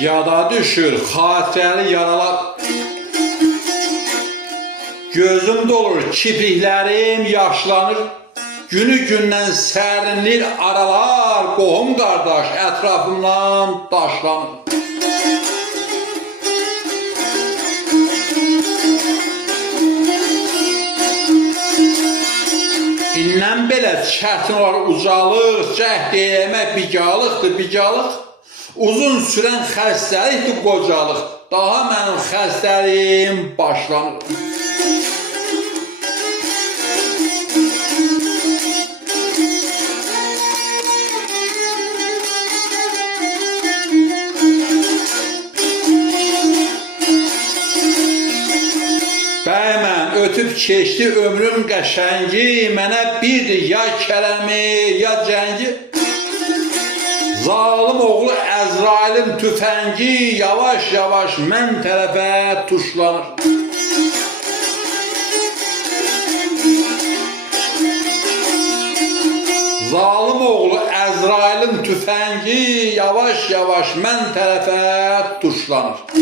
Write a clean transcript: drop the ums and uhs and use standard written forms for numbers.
Yada düşür xatirəli yaralar. Gözüm dolur, kipriklərim yaşlanır. Günü gündən sərinlir aralar, qohum qardaş ətrafımdan daşlanır. İndən belə çətin olar ucalıq, cəhd eləmək bigalıqdır, bigalıq. Uzun sürən xəstəlikdir qocalıq, daha mənim xəstəliyim başlanır. Bəymən ötüb keçdi ömrüm qəşəngi, mənə birdir ya kələmi, ya cəngi. Zalim oğlu Əzrailin tüfəngi yavaş-yavaş mən tərəfə tuşlanır. Zalim oğlu Əzrailin tüfəngi yavaş-yavaş mən tərəfə tuşlanır.